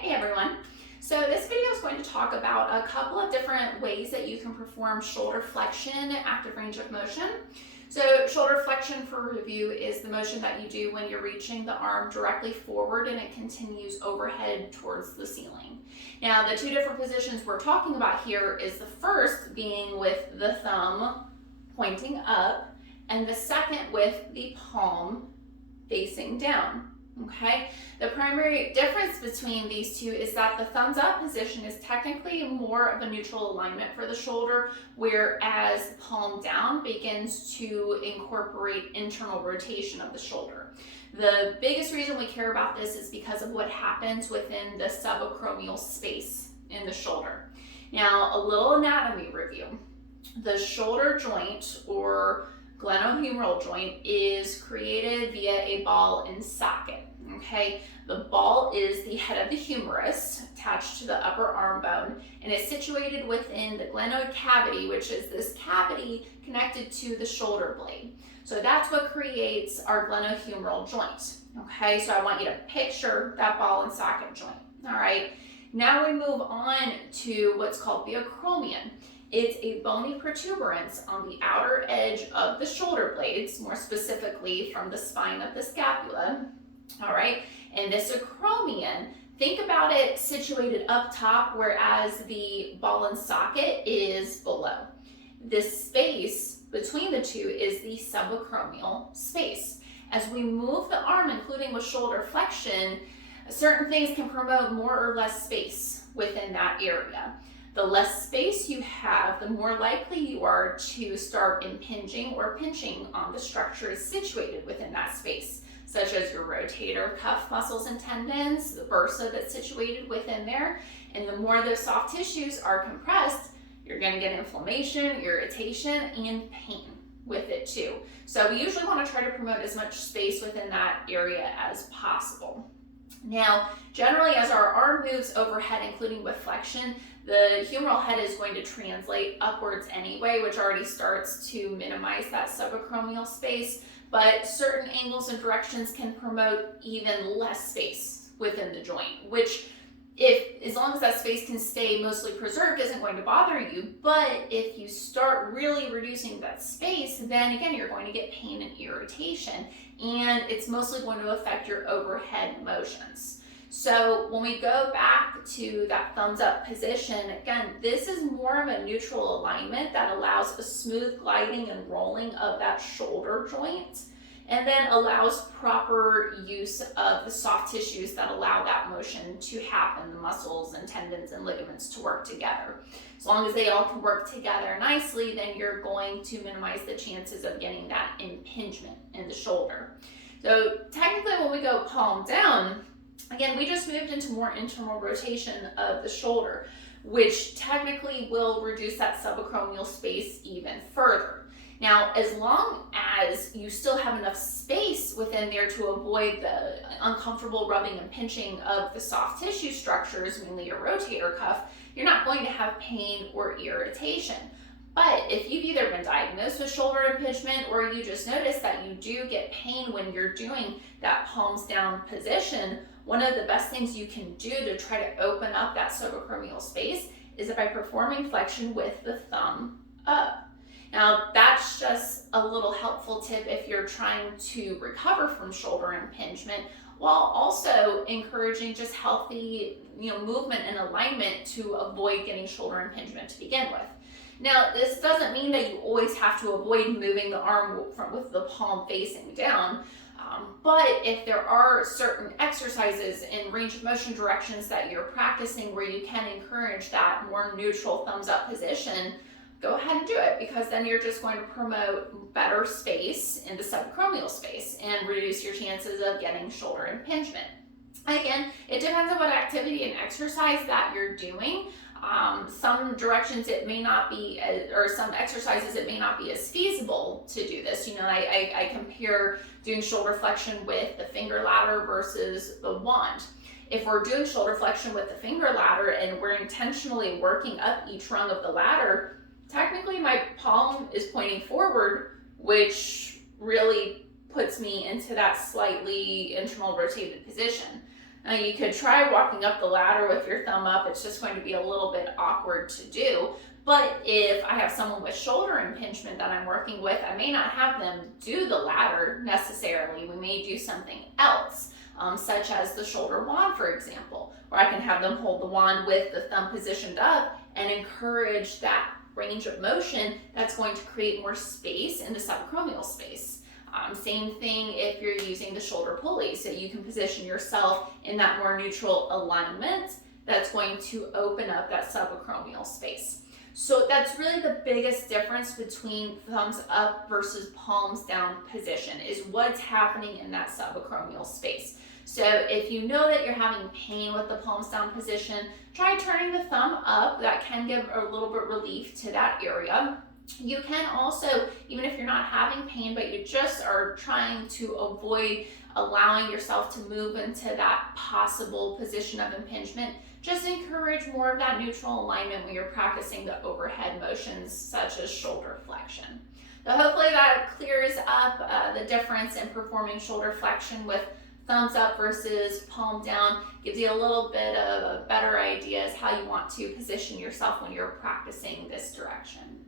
Hey everyone. So this video is going to talk about a couple of different ways that you can perform shoulder flexion, active range of motion. So shoulder flexion, for review, is the motion that you do when you're reaching the arm directly forward and it continues overhead towards the ceiling. Now the two different positions we're talking about here is the first being with the thumb pointing up and the second with the palm facing down. Okay, the primary difference between these two is that the thumbs up position is technically more of a neutral alignment for the shoulder, whereas palm down begins to incorporate internal rotation of the shoulder. The biggest reason we care about this is because of what happens within the subacromial space in the shoulder. Now, a little anatomy review. The shoulder joint, or glenohumeral joint, is created via a ball and socket. Okay, the ball is the head of the humerus attached to the upper arm bone, and it's situated within the glenoid cavity, which is this cavity connected to the shoulder blade. So that's what creates our glenohumeral joint. Okay, so I want you to picture that ball and socket joint. All right, now we move on to what's called the acromion. It's a bony protuberance on the outer edge of the shoulder blades, more specifically from the spine of the scapula. All right, and this acromion, think about it situated up top, whereas the ball and socket is below. This space between the two is the subacromial space. As we move the arm, including with shoulder flexion, certain things can promote more or less space within that area. The less space you have, the more likely you are to start impinging or pinching on the structures situated within that space, such as your rotator cuff muscles and tendons, the bursa that's situated within there. And the more those soft tissues are compressed, you're going to get inflammation, irritation, and pain with it too. So we usually want to try to promote as much space within that area as possible. Now, generally, as our arm moves overhead, including with flexion, the humeral head is going to translate upwards anyway, which already starts to minimize that subacromial space, but certain angles and directions can promote even less space within the joint, which, as long as that space can stay mostly preserved, isn't going to bother you. But if you start really reducing that space, then again, you're going to get pain and irritation, and it's mostly going to affect your overhead motions. So when we go back to that thumbs up position, again, this is more of a neutral alignment that allows a smooth gliding and rolling of that shoulder joint, and then allows proper use of the soft tissues that allow that motion to happen, the muscles and tendons and ligaments to work together. As long as they all can work together nicely, then you're going to minimize the chances of getting that impingement in the shoulder. So technically, when we go palm down, again, we just moved into more internal rotation of the shoulder, which technically will reduce that subacromial space even further. Now, as long as you still have enough space within there to avoid the uncomfortable rubbing and pinching of the soft tissue structures, mainly your rotator cuff, you're not going to have pain or irritation. But if you've either been diagnosed with shoulder impingement or you just notice that you do get pain when you're doing that palms down position, one of the best things you can do to try to open up that subacromial space is by performing flexion with the thumb up. Now, that's just a little helpful tip if you're trying to recover from shoulder impingement, while also encouraging just healthy, movement and alignment to avoid getting shoulder impingement to begin with. Now, this doesn't mean that you always have to avoid moving the arm with the palm facing down, but if there are certain exercises in range of motion directions that you're practicing where you can encourage that more neutral thumbs up position, go ahead and do it, because then you're just going to promote better space in the subacromial space and reduce your chances of getting shoulder impingement. Again, it depends on what activity and exercise that you're doing. Some directions it may not be, or some exercises it may not be as feasible to do this. I compare doing shoulder flexion with the finger ladder versus the wand. If we're doing shoulder flexion with the finger ladder and we're intentionally working up each rung of the ladder, technically my palm is pointing forward, which really puts me into that slightly internal rotated position. You could try walking up the ladder with your thumb up. It's just going to be a little bit awkward to do. But if I have someone with shoulder impingement that I'm working with, I may not have them do the ladder necessarily. We may do something else, such as the shoulder wand, for example, where I can have them hold the wand with the thumb positioned up and encourage that range of motion that's going to create more space in the subacromial space. Same thing if you're using the shoulder pulley, so you can position yourself in that more neutral alignment that's going to open up that subacromial space. So that's really the biggest difference between thumbs up versus palms down position, is what's happening in that subacromial space. So if you know that you're having pain with the palms down position, try turning the thumb up. That can give a little bit relief to that area. You can also, even if you're not having pain, but you just are trying to avoid allowing yourself to move into that possible position of impingement, just encourage more of that neutral alignment when you're practicing the overhead motions such as shoulder flexion. So hopefully that clears up the difference in performing shoulder flexion with thumbs up versus palm down, gives you a little bit of a better idea as how you want to position yourself when you're practicing this direction.